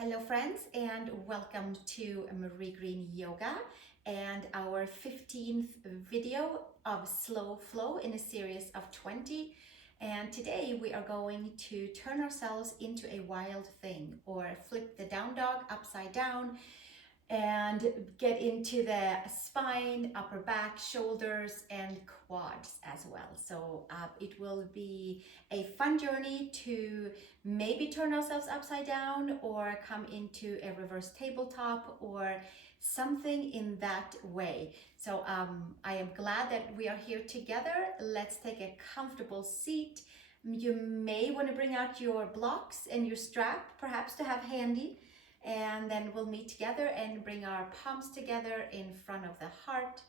Hello friends, and welcome to Marie Green Yoga and our 15th video of Slow Flow in a series of 20. And today we are going to turn ourselves into a wild thing, or flip the down dog upside down and get into the spine, upper back, shoulders, and quads as well. So it will be a fun journey to maybe turn ourselves upside down or come into a reverse tabletop or something in that way. So I am glad that we are here together. Let's take a comfortable seat. You may want to bring out your blocks and your strap, perhaps to have handy. And then we'll meet together and bring our palms together in front of the heart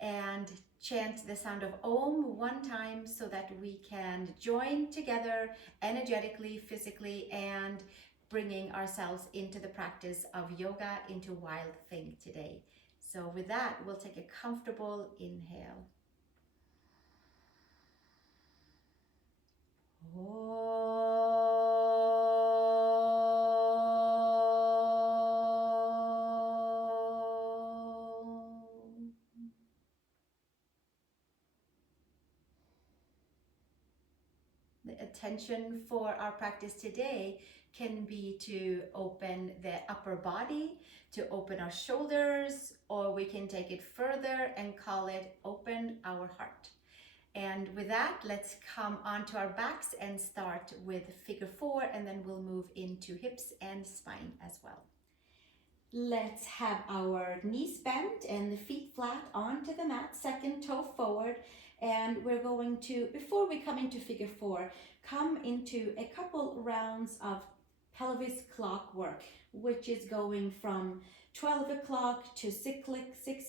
and chant the sound of Om one time so that we can join together energetically, physically, and bringing ourselves into the practice of yoga, into Wild Thing today. So with that, we'll take a comfortable inhale. The attention for our practice today can be to open the upper body, to open our shoulders, or we can take it further and call it open our heart. And with that, let's come onto our backs and start with figure 4, and then we'll move into hips and spine as well. Let's have our knees bent and the feet flat onto the mat, second toe forward. And we're going to, before we come into figure 4, come into a couple rounds of pelvis clock work, which is going from 12 o'clock to 6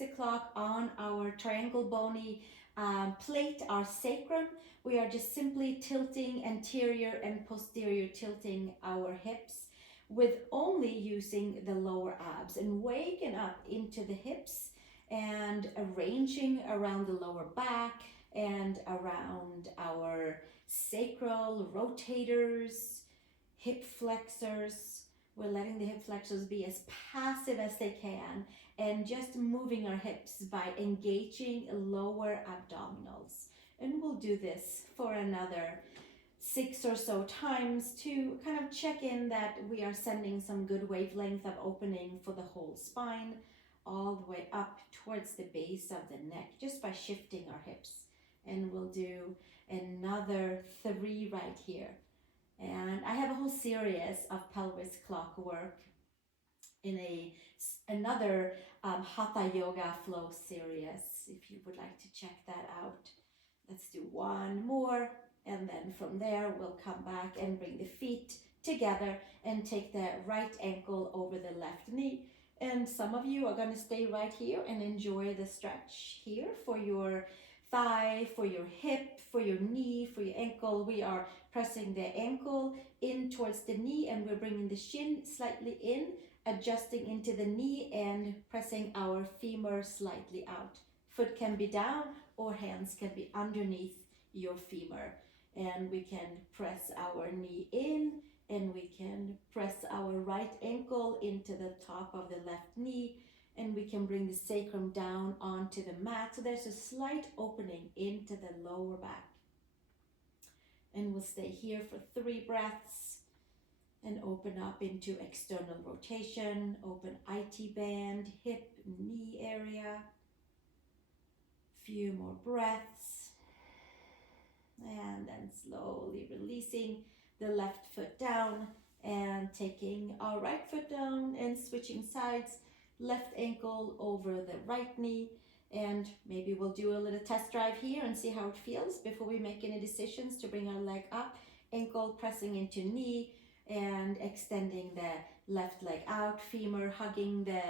o'clock on our triangle bony plate, our sacrum. We are just simply tilting anterior and posterior, tilting our hips with only using the lower abs and waking up into the hips and arranging around the lower back and around our sacral rotators, hip flexors. We're letting the hip flexors be as passive as they can and just moving our hips by engaging lower abdominals. And we'll do this for another 6 or so times to kind of check in that we are sending some good wavelength of opening for the whole spine all the way up towards the base of the neck, just by shifting our hips. And we'll do another 3 right here. And I have a whole series of pelvis clock work in another Hatha Yoga Flow series, if you would like to check that out. Let's do one more, and then from there we'll come back and bring the feet together and take the right ankle over the left knee. And some of you are going to stay right here and enjoy the stretch here for your thigh, for your hip, for your knee, for your ankle. We are pressing the ankle in towards the knee, and we're bringing the shin slightly in, adjusting into the knee and pressing our femur slightly out. Foot can be down or hands can be underneath your femur. And we can press our knee in, and we can press our right ankle into the top of the left knee, and we can bring the sacrum down onto the mat. So there's a slight opening into the lower back. And we'll stay here for 3 breaths and open up into external rotation, open IT band, hip, knee area. Few more breaths. And then slowly releasing the left foot down and taking our right foot down and switching sides, left ankle over the right knee. And maybe we'll do a little test drive here and see how it feels before we make any decisions to bring our leg up. Ankle pressing into knee and extending the left leg out, femur hugging the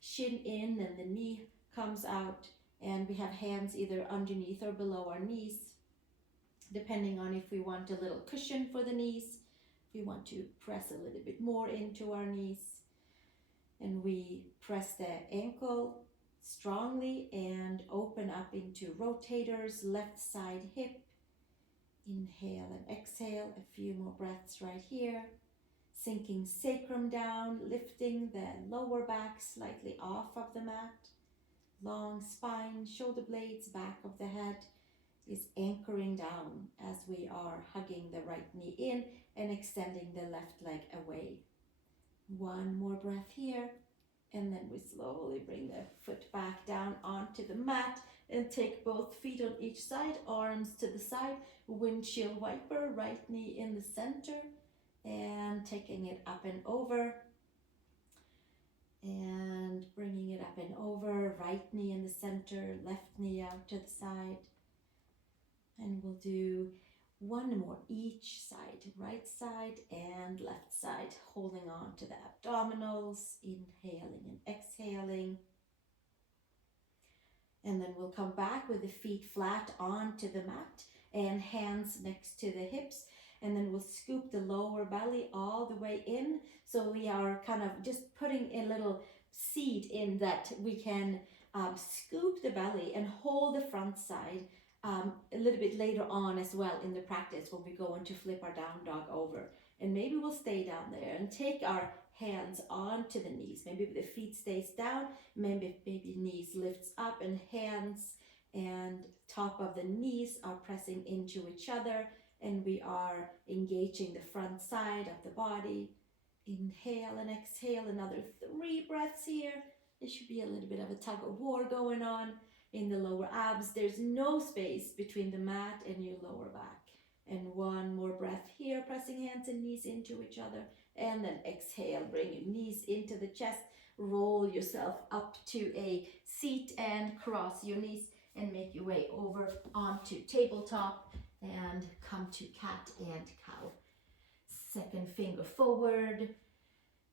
shin in, and the knee comes out. And we have hands either underneath or below our knees, depending on if we want a little cushion for the knees, if we want to press a little bit more into our knees. And we press the ankle strongly and open up into rotators, left side hip. Inhale and exhale, a few more breaths right here. Sinking sacrum down, lifting the lower back slightly off of the mat. Long spine, shoulder blades, back of the head is anchoring down as we are hugging the right knee in and extending the left leg away. One more breath here, and then we slowly bring the foot back down onto the mat and take both feet on each side, arms to the side, windshield wiper, right knee in the center, and taking it up and over, and bringing it up and over, right knee in the center, left knee out to the side. And we'll do one more each side, right side and left side, holding on to the abdominals, inhaling and exhaling. And then we'll come back with the feet flat onto the mat and hands next to the hips. And then we'll scoop the lower belly all the way in. So we are kind of just putting a little seed in that we can scoop the belly and hold the front side a little bit later on as well in the practice when we go on to flip our down dog over. And maybe we'll stay down there and take our hands onto the knees. Maybe the feet stays down, maybe knees lifts up, and hands and top of the knees are pressing into each other, and we are engaging the front side of the body. Inhale and exhale, another 3 breaths here. There should be a little bit of a tug of war going on in the lower abs. There's no space between the mat and your lower back. And one more breath here, pressing hands and knees into each other. And then exhale, bring your knees into the chest. Roll yourself up to a seat and cross your knees and make your way over onto tabletop and come to cat and cow. Second finger forward,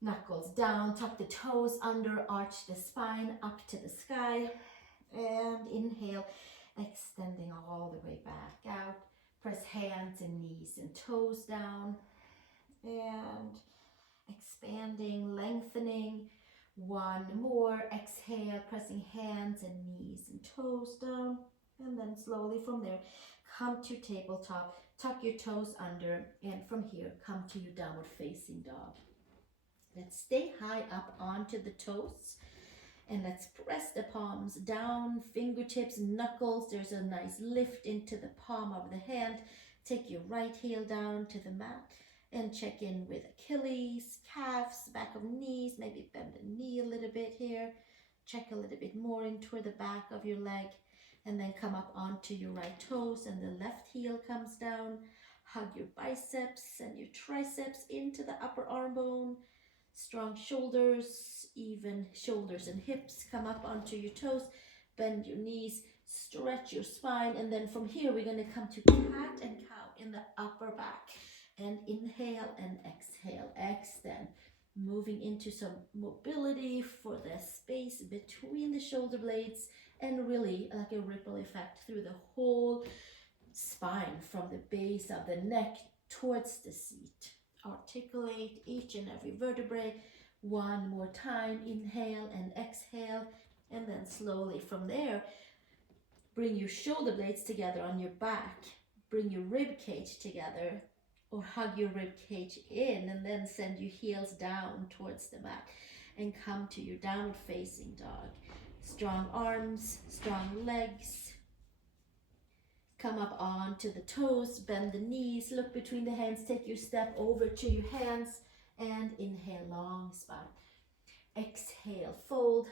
knuckles down, tuck the toes under, arch the spine up to the sky. And inhale, extending all the way back out. Press hands and knees and toes down. And expanding, lengthening. One more. Exhale, pressing hands and knees and toes down. And then slowly from there, come to tabletop. Tuck your toes under. And from here, come to your downward facing dog. Let's stay high up onto the toes. And let's press the palms down, fingertips, knuckles. There's a nice lift into the palm of the hand. Take your right heel down to the mat and check in with Achilles, calves, back of knees. Maybe bend the knee a little bit here. Check a little bit more in toward the back of your leg. And then come up onto your right toes and the left heel comes down. Hug your biceps and your triceps into the upper arm bone. Strong shoulders, even shoulders and hips. Come up onto your toes, bend your knees, stretch your spine, and then from here we're going to come to cat and cow in the upper back. And inhale and exhale, extend. Moving into some mobility for the space between the shoulder blades, and really like a ripple effect through the whole spine from the base of the neck towards the seat. Articulate each and every vertebrae. One more time, inhale and exhale, and then slowly from there, bring your shoulder blades together on your back, bring your rib cage together, or hug your rib cage in, and then send your heels down towards the mat, and come to your downward facing dog. Strong arms, strong legs. Come up onto the toes, bend the knees, look between the hands, take your step over to your hands, and inhale, long spine. Exhale, fold,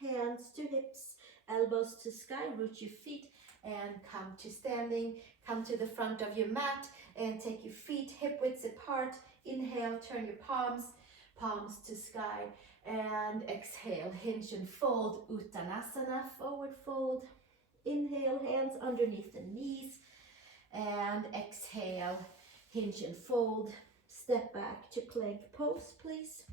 hands to hips, elbows to sky, root your feet, and come to standing. Come to the front of your mat, and take your feet hip widths apart. Inhale, turn your palms to sky, and exhale, hinge and fold, Uttanasana, forward fold. Inhale, hands underneath the knees, and exhale, hinge and fold. Step back to plank pose, please.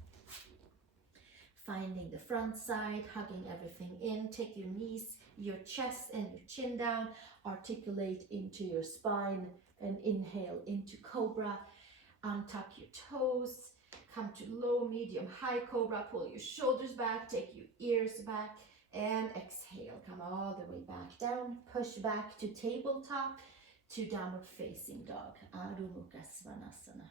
Finding the front side, hugging everything in. Take your knees, your chest, and your chin down. Articulate into your spine, and inhale into cobra. Untuck your toes. Come to low, medium, high cobra. Pull your shoulders back. Take your ears back. And exhale, come all the way back down, push back to tabletop, to downward facing dog, Adho Mukha Svanasana.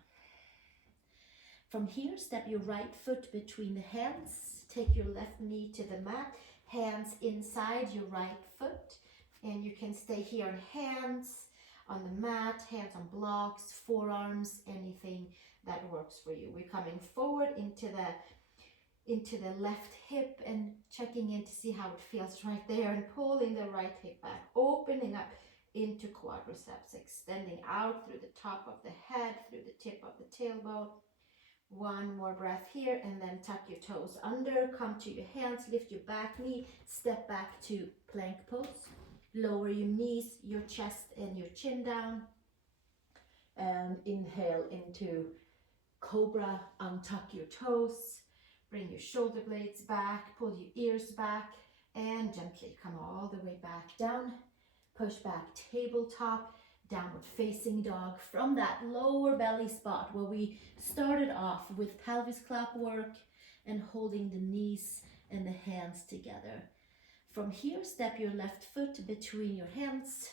From here, step your right foot between the hands. Take your left knee to the mat, hands inside your right foot. And you can stay here on hands on the mat, hands on blocks, forearms, anything that works for you. We're coming forward into the left hip and checking in to see how it feels right there, and pulling the right hip back, opening up into quadriceps, extending out through the top of the head, through the tip of the tailbone. One more breath here, and then tuck your toes under, come to your hands, lift your back knee, step back to plank pose. Lower your knees, your chest and your chin down, and inhale into cobra. Untuck your toes, bring your shoulder blades back, pull your ears back, and gently come all the way back down. Push back, tabletop, downward facing dog, from that lower belly spot where we started off with pelvis clap work and holding the knees and the hands together. From here, step your left foot between your hands,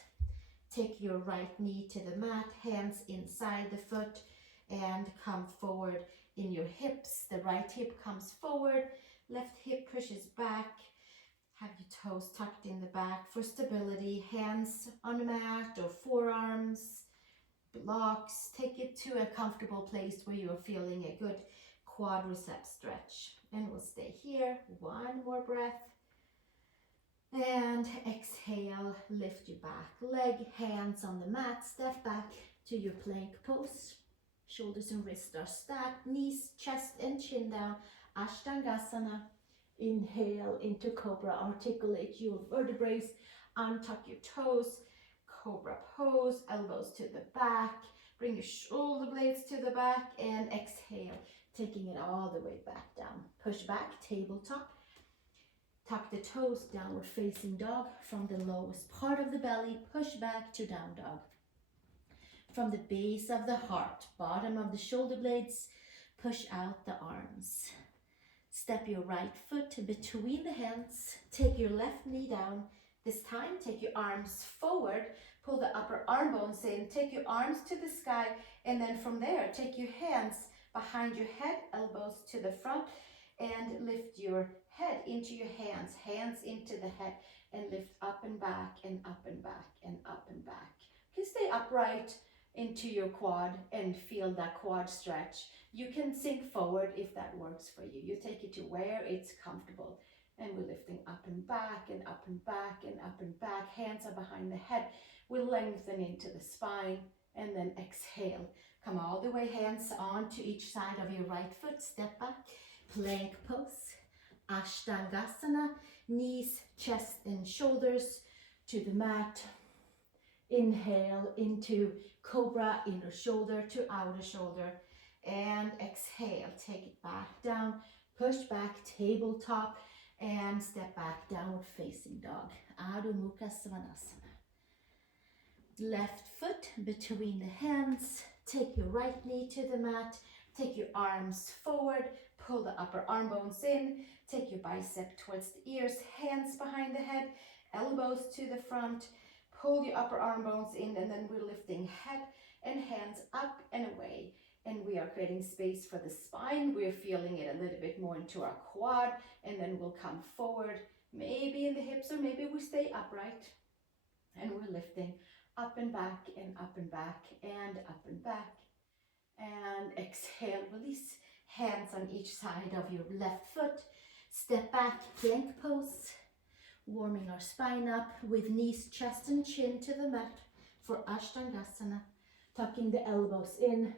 take your right knee to the mat, hands inside the foot, and come forward in your hips. The right hip comes forward, left hip pushes back. Have your toes tucked in the back for stability, hands on the mat or forearms, blocks. Take it to a comfortable place where you are feeling a good quadricep stretch. And we'll stay here. One more breath. And exhale, lift your back leg, hands on the mat, step back to your plank pose. Shoulders and wrists are stacked, knees, chest and chin down, Ashtangasana. Inhale into cobra, articulate your vertebrae, untuck your toes, cobra pose, elbows to the back, bring your shoulder blades to the back, and exhale, taking it all the way back down. Push back, tabletop, tuck the toes, downward facing dog. From the lowest part of the belly, push back to down dog. From the base of the heart, bottom of the shoulder blades, push out the arms. Step your right foot between the hands, take your left knee down. This time, take your arms forward, pull the upper arm bones in, take your arms to the sky, and then from there, take your hands behind your head, elbows to the front, and lift your head into your hands, hands into the head, and lift up and back and up and back and up and back. You can stay upright into your quad and feel that quad stretch. You can sink forward if that works for you. You take it to where it's comfortable. And we're lifting up and back and up and back and up and back. Hands are behind the head. We lengthen into the spine, and then exhale. Come all the way, hands onto each side of your right foot. Step back, plank pose, Ashtangasana, knees, chest and shoulders to the mat. Inhale into cobra, inner shoulder to outer shoulder, and exhale, take it back down, push back, tabletop, and step back, downward facing dog, Adho Mukha Svanasana. Left foot between the hands, take your right knee to the mat, take your arms forward, pull the upper arm bones in, take your bicep towards the ears, hands behind the head, elbows to the front, pull your upper arm bones in, and then we're lifting head and hands up and away. And we are creating space for the spine. We're feeling it a little bit more into our quad, and then we'll come forward, maybe in the hips, or maybe we stay upright. And we're lifting up and back and up and back and up and back. And exhale, release, hands on each side of your left foot. Step back, plank pose. Warming our spine up with knees, chest and chin to the mat for Ashtangasana. Tucking the elbows in,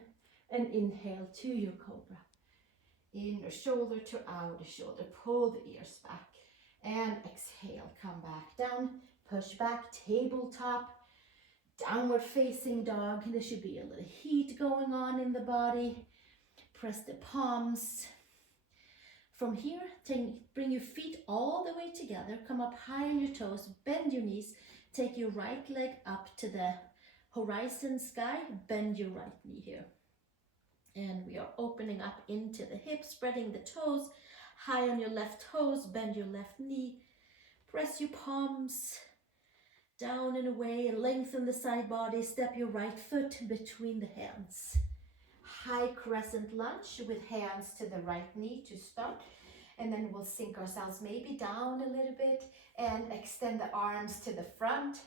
and inhale to your cobra. Inner shoulder to outer shoulder. Pull the ears back. And exhale, come back down. Push back, tabletop. Downward facing dog. There should be a little heat going on in the body. Press the palms. From here, bring your feet all the way together. Come up high on your toes. Bend your knees. Take your right leg up to the horizon sky. Bend your right knee here. And we are opening up into the hips, spreading the toes. High on your left toes. Bend your left knee. Press your palms down and away. Lengthen the side body. Step your right foot between the hands. high crescent lunge with hands to the right knee to start. And then we'll sink ourselves maybe down a little bit and extend the arms to the front.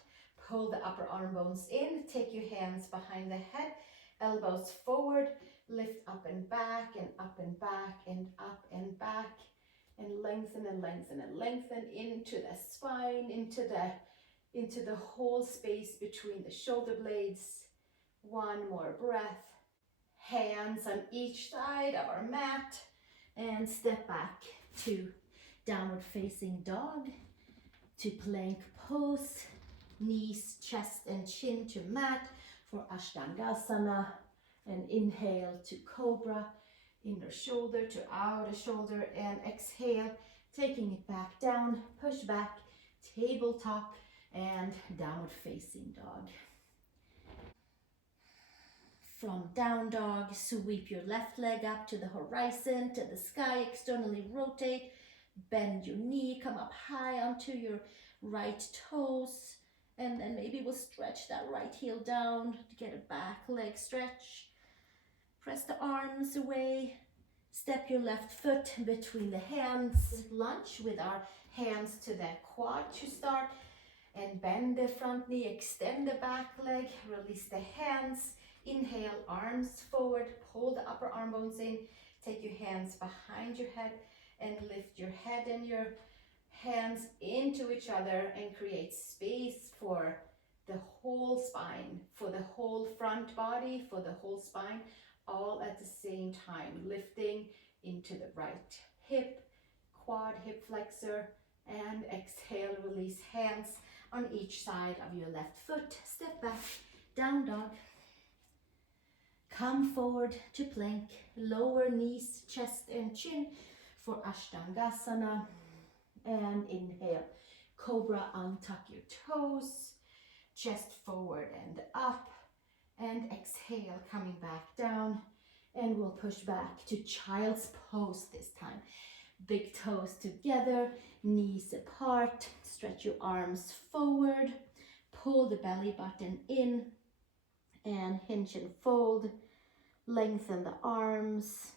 Pull the upper arm bones in. Take your hands behind the head, elbows forward. Lift up and back and up and back and up and back. And lengthen and lengthen and lengthen into the spine, into the whole space between the shoulder blades. One more breath. Hands on each side of our mat. And step back to downward facing dog, to plank pose, knees, chest and chin to mat for Ashtangasana, and inhale to cobra, inner shoulder to outer shoulder, and exhale, taking it back down, push back, tabletop, and downward facing dog. From down dog, sweep your left leg up to the horizon, to the sky, externally rotate, bend your knee, come up high onto your right toes, and then maybe we'll stretch that right heel down to get a back leg stretch. Press the arms away, step your left foot between the hands, lunge with our hands to the quad to start, and bend the front knee, extend the back leg, release the hands. Inhale, arms forward, pull the upper arm bones in, take your hands behind your head and lift your head and your hands into each other and create space for the whole spine, for the whole front body, for the whole spine, all at the same time, lifting into the right hip, quad hip flexor, and exhale, release hands on each side of your left foot. Step back, down dog. Come forward to plank, lower knees, chest and chin for Ashtangasana. And inhale, cobra, untuck your toes, chest forward and up. And exhale, coming back down. And we'll push back to child's pose this time. Big toes together, knees apart, stretch your arms forward, pull the belly button in, and hinge and fold. Lengthen the arms.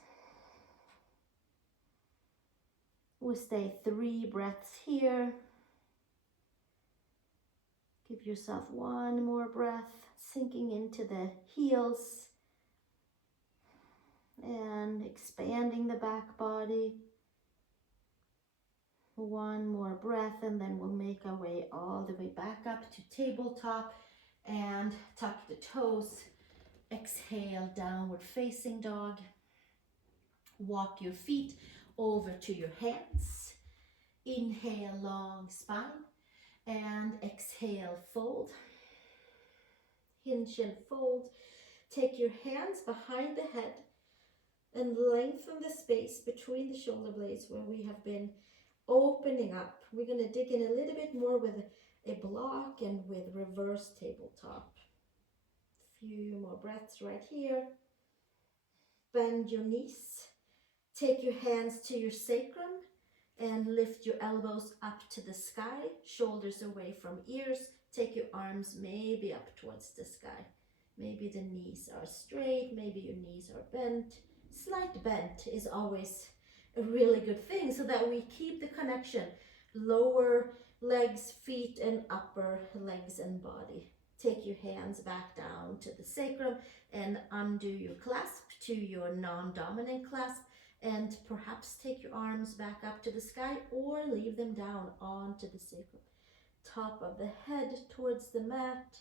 We'll stay 3 breaths here. Give yourself one more breath, sinking into the heels and expanding the back body. One more breath, and then we'll make our way all the way back up to tabletop and tuck the toes. Exhale, downward facing dog. Walk your feet over to your hands. Inhale, long spine, and exhale, fold. Hinge and fold. Take your hands behind the head and lengthen the space between the shoulder blades where we have been opening up. We're going to dig in a little bit more with a block and with reverse tabletop. Few more breaths right here. Bend your knees. Take your hands to your sacrum and lift your elbows up to the sky, shoulders away from ears. Take your arms maybe up towards the sky. Maybe the knees are straight, maybe your knees are bent. Slight bend is always a really good thing so that we keep the connection. Lower legs, feet, and upper legs and body. Take your hands back down to the sacrum and undo your clasp to your non-dominant clasp, and perhaps take your arms back up to the sky or leave them down onto the sacrum. Top of the head towards the mat.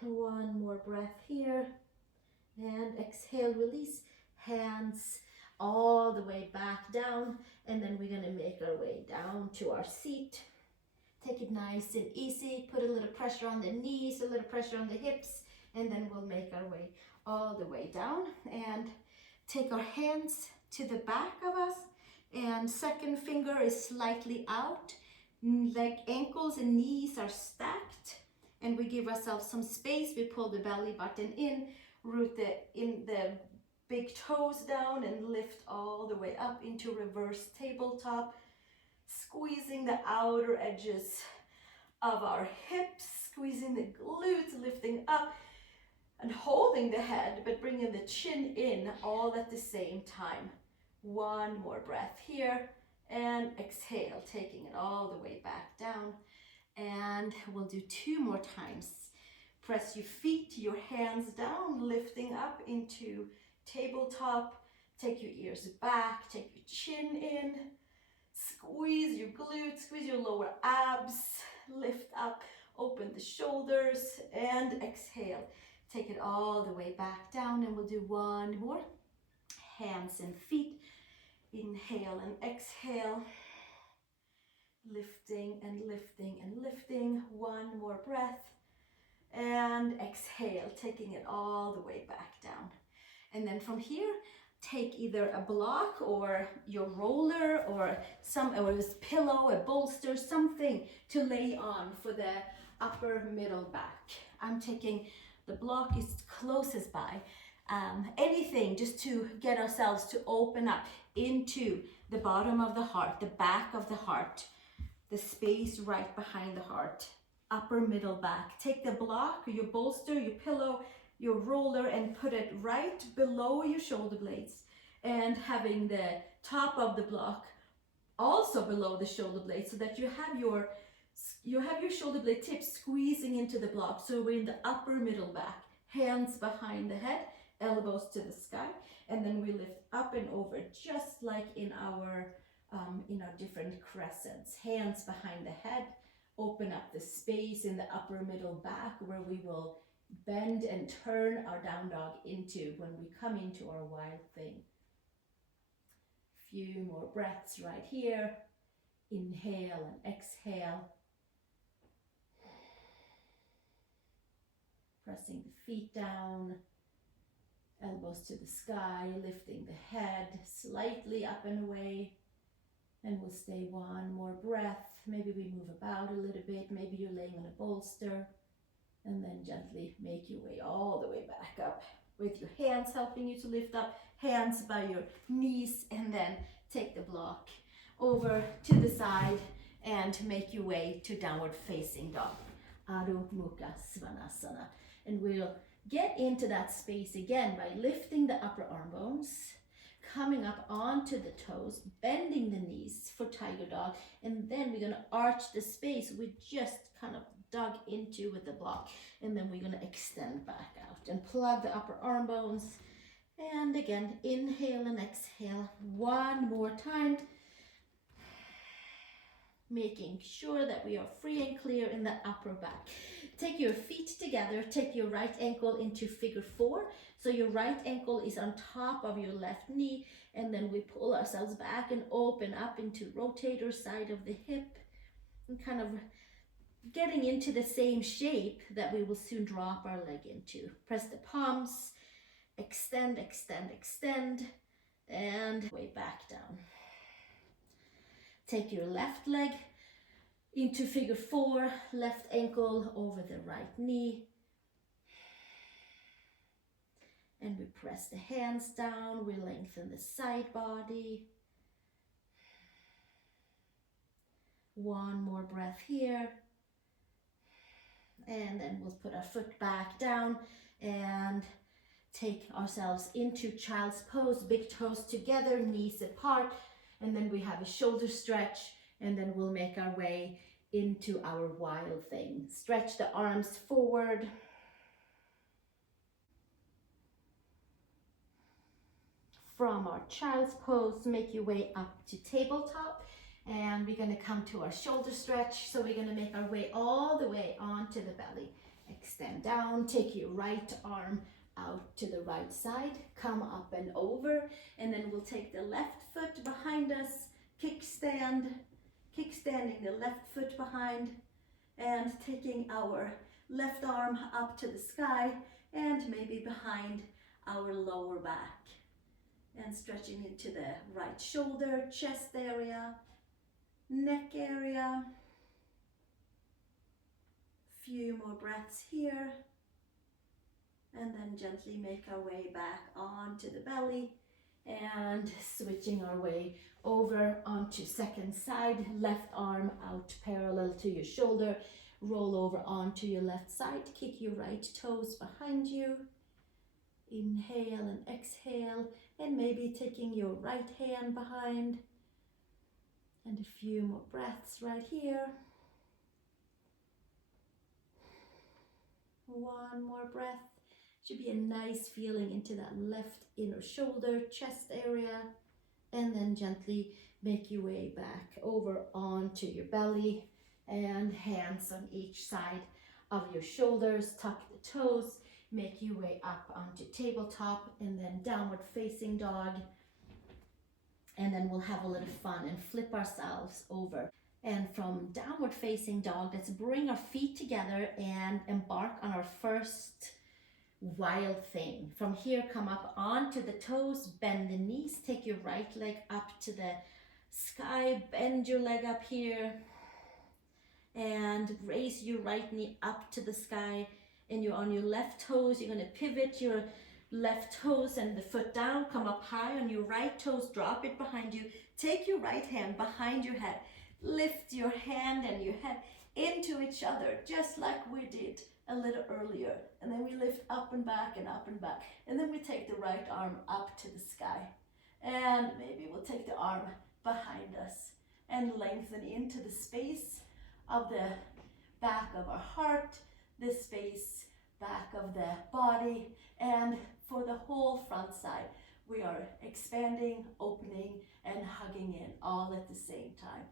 One more breath here. And exhale, release. Hands all the way back down, and then we're going to make our way down to our seat. Take it nice and easy. Put a little pressure on the knees, a little pressure on the hips, and then we'll make our way all the way down. And take our hands to the back of us, and second finger is slightly out. Like ankles and knees are stacked, and we give ourselves some space. We pull the belly button in, root the big toes down, and lift all the way up into reverse tabletop, squeezing the outer edges of our hips, squeezing the glutes, lifting up. And holding the head, but bringing the chin in all at the same time. One more breath here, and exhale, taking it all the way back down. And we'll do 2 more times. Press your feet, your hands down, lifting up into tabletop. Take your ears back, take your chin in. Squeeze your glutes, squeeze your lower abs. Lift up, open the shoulders, and exhale. Take it all the way back down, and we'll do 1 more. Hands and feet. Inhale and exhale. Lifting and lifting and lifting. 1 more breath. And exhale, taking it all the way back down. And then from here, take either a block or your roller or this pillow, a bolster, something to lay on for the upper middle back. I'm taking the block is closest by. Anything just to get ourselves to open up into the bottom of the heart, the back of the heart, the space right behind the heart, upper middle back. Take the block, your bolster, your pillow, your roller, and put it right below your shoulder blades, and having the top of the block also below the shoulder blade, so that you have your shoulder blade tips squeezing into the block. So we're in the upper middle back, hands behind the head, elbows to the sky, and then we lift up and over, just like in our different crescents. Hands behind the head, open up the space in the upper middle back where we will bend and turn our down dog into when we come into our wild thing. Few more breaths right here. Inhale and exhale. Pressing the feet down, elbows to the sky, lifting the head slightly up and away. And we'll stay 1 more breath. Maybe we move about a little bit. Maybe you're laying on a bolster. And then gently make your way all the way back up with your hands helping you to lift up, hands by your knees, and then take the block over to the side and make your way to downward facing dog. Adho Mukha Svanasana. And we'll get into that space again by lifting the upper arm bones, coming up onto the toes, bending the knees for tiger dog, and then we're going to arch the space we just kind of dug into with the block, and then we're going to extend back out and plug the upper arm bones. And again, inhale and exhale 1 more time, making sure that we are free and clear in the upper back. Take your feet together, take your right ankle into figure 4. So your right ankle is on top of your left knee, and then we pull ourselves back and open up into rotator side of the hip, and kind of getting into the same shape that we will soon drop our leg into. Press the palms, extend, extend, extend, and way back down. Take your left leg into figure 4, left ankle over the right knee. And we press the hands down, we lengthen the side body. 1 more breath here. And then we'll put our foot back down and take ourselves into child's pose, big toes together, knees apart. And then we have a shoulder stretch, and then we'll make our way into our wild thing. Stretch the arms forward. From our child's pose, make your way up to tabletop, and we're going to come to our shoulder stretch. So we're going to make our way all the way onto the belly. Extend down, take your right arm out to the right side, come up and over, and then we'll take the left foot behind us, kickstanding the left foot behind, and taking our left arm up to the sky and maybe behind our lower back. And stretching into the right shoulder, chest area, neck area. Few more breaths here. And then gently make our way back onto the belly and switching our way over onto second side, left arm out parallel to your shoulder, roll over onto your left side, kick your right toes behind you. Inhale and exhale, and maybe taking your right hand behind. And a few more breaths right here. One more breath. Should be a nice feeling into that left inner shoulder, chest area. And then gently make your way back over onto your belly and hands on each side of your shoulders. Tuck the toes, make your way up onto tabletop and then downward facing dog. And then we'll have a little fun and flip ourselves over. And from downward facing dog, let's bring our feet together and embark on our first wild thing. From here, come up onto the toes, bend the knees, take your right leg up to the sky, bend your leg up here, and raise your right knee up to the sky. And you're on your left toes, you're gonna pivot your left toes and the foot down, come up high on your right toes, drop it behind you, take your right hand behind your head, lift your hand and your head into each other, just like we did a little earlier. And then we lift up and back and up and back. And then we take the right arm up to the sky. And maybe we'll take the arm behind us and lengthen into the space of the back of our heart, the space back of the body. And for the whole front side, we are expanding, opening, and hugging in all at the same time.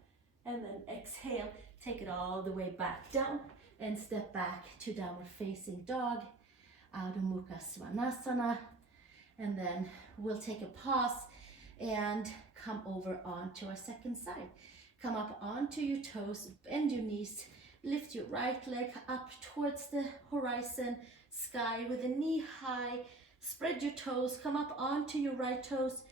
And then exhale, take it all the way back down and step back to downward facing dog, Adho Mukha Svanasana. And then we'll take a pause and come over onto our second side. Come up onto your toes, bend your knees, lift your right leg up towards the horizon, sky with a knee high, spread your toes, come up onto your right toes,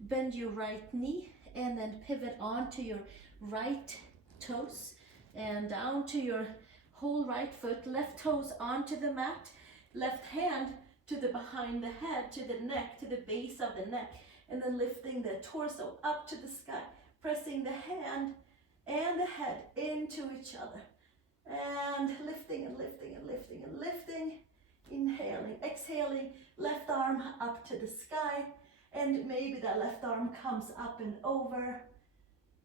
bend your right knee, and then pivot onto your right toes and down to your whole right foot, left toes onto the mat, left hand to the behind the head, to the neck, to the base of the neck, and then lifting the torso up to the sky, pressing the hand and the head into each other, and lifting and lifting and lifting and lifting, inhaling, exhaling, left arm up to the sky, and maybe that left arm comes up and over,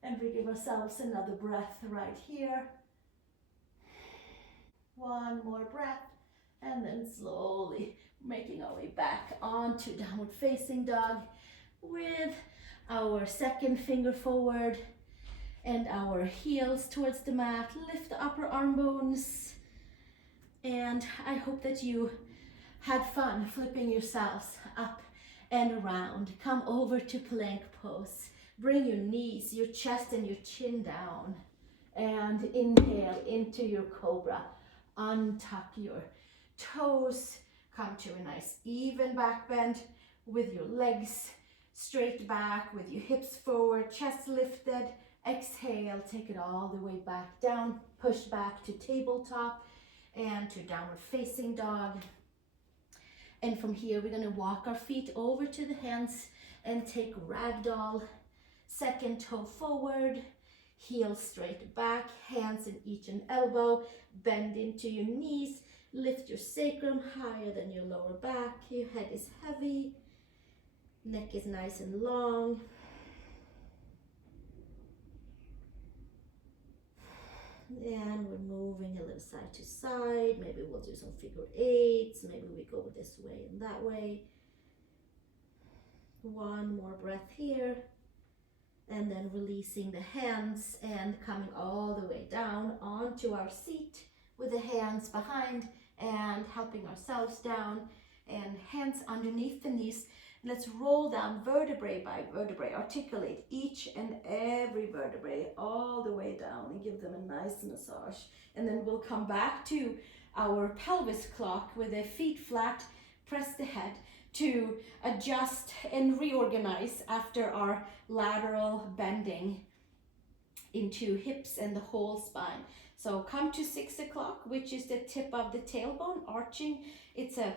and we give ourselves another breath right here. One more breath, and then slowly making our way back onto downward facing dog with our second finger forward and our heels towards the mat. Lift the upper arm bones, and I hope that you had fun flipping yourselves up and around. Come over to plank pose. Bring your knees, your chest and your chin down, and inhale into your cobra. Untuck your toes, come to a nice even back bend with your legs straight back, with your hips forward, chest lifted. Exhale, take it all the way back down, push back to tabletop and to downward facing dog. And from here, we're gonna walk our feet over to the hands and take ragdoll. Second toe forward, heel straight back, hands in each and elbow, bend into your knees, lift your sacrum higher than your lower back, your head is heavy, neck is nice and long. And we're moving a little side to side. Maybe we'll do some figure eights, maybe we go this way and that way. One more breath here. And then releasing the hands and coming all the way down onto our seat with the hands behind and helping ourselves down and hands underneath the knees. Let's roll down vertebrae by vertebrae, articulate each and every vertebrae all the way down and give them a nice massage. And then we'll come back to our pelvis clock with the feet flat, press the head to adjust and reorganize after our lateral bending into hips and the whole spine. So come to 6 o'clock, which is the tip of the tailbone arching. It's a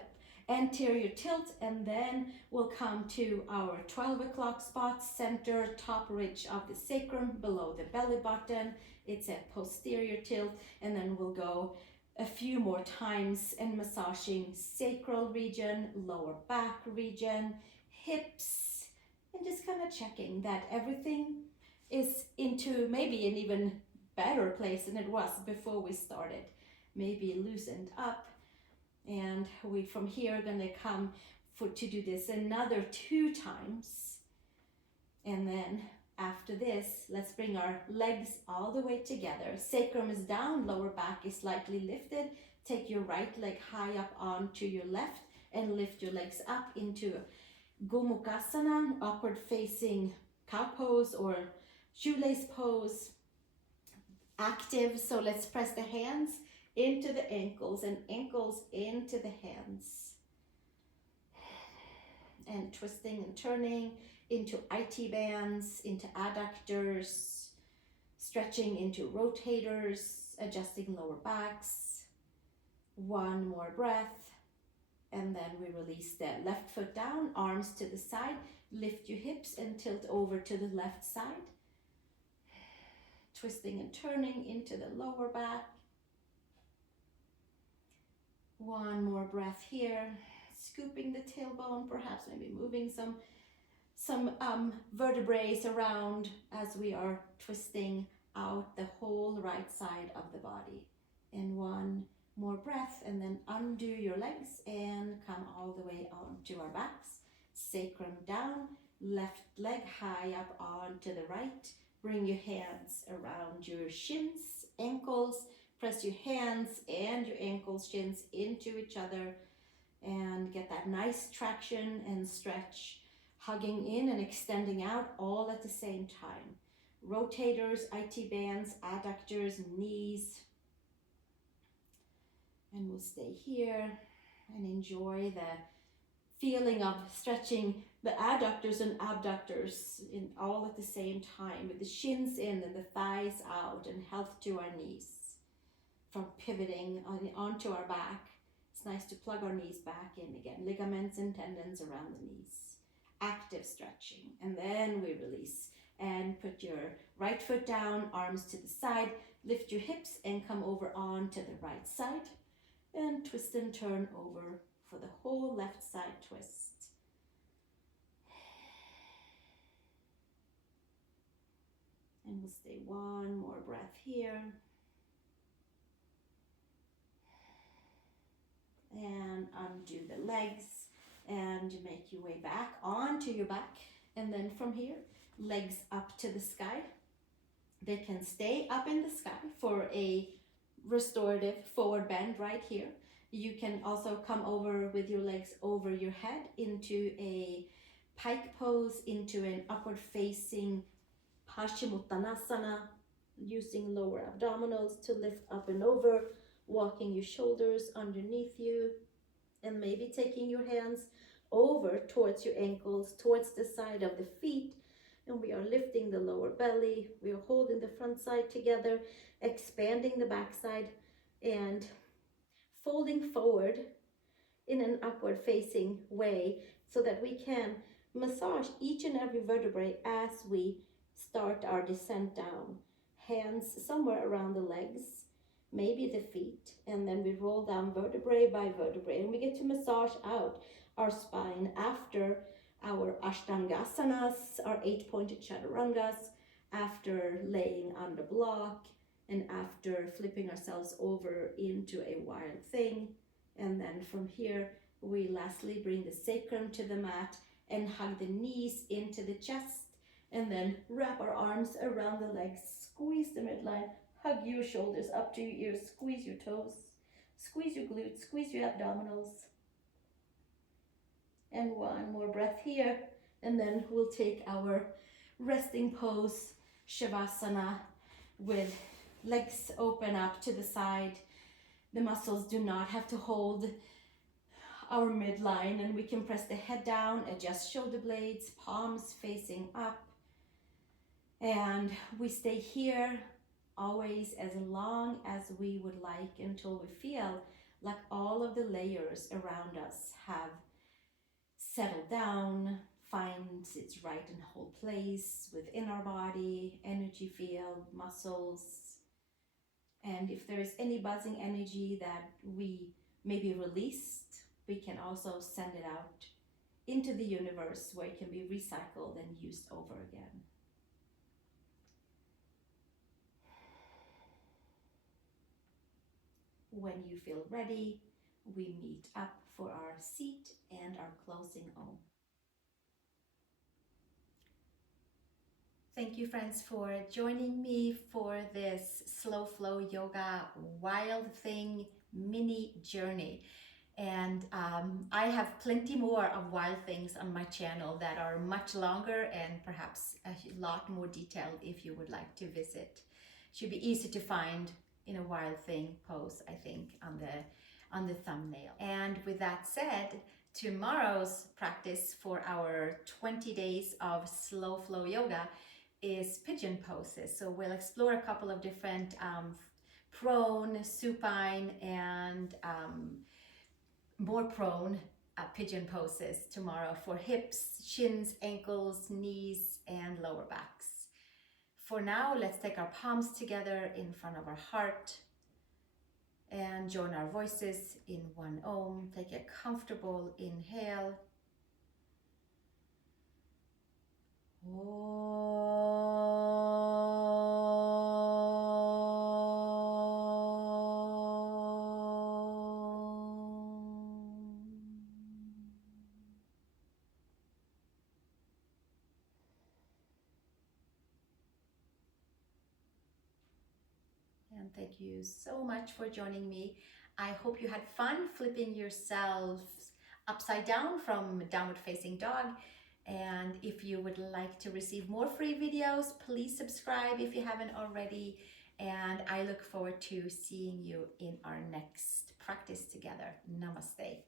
anterior tilt, and then we'll come to our 12 o'clock spot, center, top ridge of the sacrum, below the belly button. It's a posterior tilt, and then we'll go a few more times and massaging sacral region, lower back region, hips, and just kind of checking that everything is into maybe an even better place than it was before we started. Maybe loosened up, and we from here are gonna come to do this another 2 times. And then after this, let's bring our legs all the way together. Sacrum is down, lower back is slightly lifted. Take your right leg high up onto your left and lift your legs up into Gomukhasana, upward facing cow pose or shoelace pose. Active, so let's press the hands into the ankles and ankles into the hands. And twisting and turning into IT bands, into adductors, stretching into rotators, adjusting lower backs. 1 more breath, and then we release the left foot down, arms to the side, lift your hips and tilt over to the left side. Twisting and turning into the lower back. 1 more breath here, scooping the tailbone, perhaps maybe moving some vertebrae around as we are twisting out the whole right side of the body. And 1 more breath, and then undo your legs and come all the way onto our backs. Sacrum down, left leg high up onto the right. Bring your hands around your shins, ankles. Press your hands and your ankles, shins into each other, and get that nice traction and stretch, hugging in and extending out all at the same time. Rotators, IT bands, adductors, knees. And we'll stay here and enjoy the feeling of stretching the adductors and abductors in all at the same time, with the shins in and the thighs out, and health to our knees. From pivoting onto our back, it's nice to plug our knees back in again, ligaments and tendons around the knees. Active stretching, and then we release and put your right foot down, arms to the side, lift your hips and come over onto the right side, and twist and turn over for the whole left side twist. And we'll stay 1 more breath here. And undo the legs and make your way back onto your back. And then from here, legs up to the sky. They can stay up in the sky for a restorative forward bend right here. You can also come over with your legs over your head into a pike pose, into an upward facing Paschimottanasana, using lower abdominals to lift up and over, walking your shoulders underneath you, and maybe taking your hands over towards your ankles, towards the side of the feet, and we are lifting the lower belly. We are holding the front side together, expanding the back side, and folding forward in an upward facing way so that we can massage each and every vertebrae as we start our descent down. Hands somewhere around the legs, maybe the feet, and then we roll down vertebrae by vertebrae, and we get to massage out our spine after our Ashtangasanas, our 8-pointed chaturangas, after laying on the block, and after flipping ourselves over into a wild thing. And then from here, we lastly bring the sacrum to the mat and hug the knees into the chest, and then wrap our arms around the legs, squeeze the midline, hug your shoulders up to your ears, squeeze your toes, squeeze your glutes, squeeze your abdominals. And 1 more breath here, and then we'll take our resting pose, Shavasana, with legs open up to the side. The muscles do not have to hold our midline, and we can press the head down, adjust shoulder blades, palms facing up. And we stay here always as long as we would like, until we feel like all of the layers around us have settled down, finds its right and whole place within our body, energy field, muscles. And if there is any buzzing energy that we maybe released, we can also send it out into the universe where it can be recycled and used over again. When you feel ready, we meet up for our seat and our closing Om. Thank you, friends, for joining me for this Slow Flow Yoga Wild Thing mini journey. And I have plenty more of wild things on my channel that are much longer and perhaps a lot more detailed if you would like to visit. Should be easy to find in a wild thing post, I think, on the thumbnail. And with that said, tomorrow's practice for our 20 days of slow flow yoga is pigeon poses. So we'll explore a couple of different prone, supine, and more prone pigeon poses tomorrow for hips, shins, ankles, knees, and lower backs. For now, let's take our palms together in front of our heart and join our voices in one Om. Take a comfortable inhale. And thank you so much for joining me. I hope you had fun flipping yourselves upside down from downward facing dog. And if you would like to receive more free videos, please subscribe if you haven't already. And I look forward to seeing you in our next practice together. Namaste.